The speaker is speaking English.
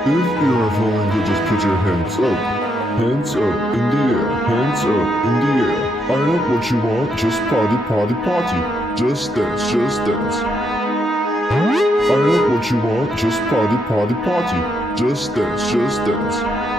If you are feeling good, just put your hands up. Hands up in the air, hands up in the air. I know what you want, just party, party, party. Just dance, just dance. I know what you want, just party, party, party. Just dance, just dance.